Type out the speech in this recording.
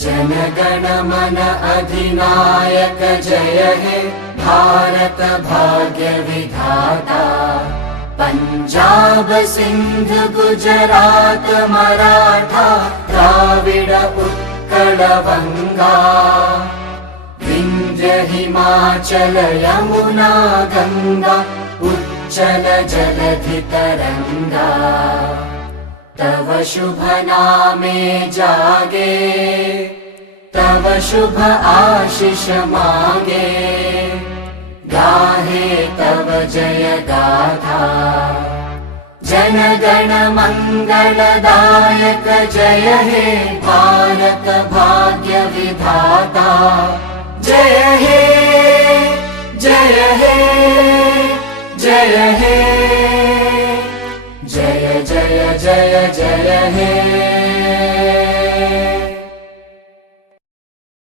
जनगण मन अधिनायक जय हे भारत भाग्य विधाता। पंजाब सिंध गुजरात मराठा द्राविड उत्कल बंगा। विंध्य हिमाचल यमुना गंगा उच्चल जलधि तरंगा। तव शुभ नामे जागे तव शुभ आशीष मागे। गाहे तव जय गाथा जनगण मंगलदायक जय हे भारत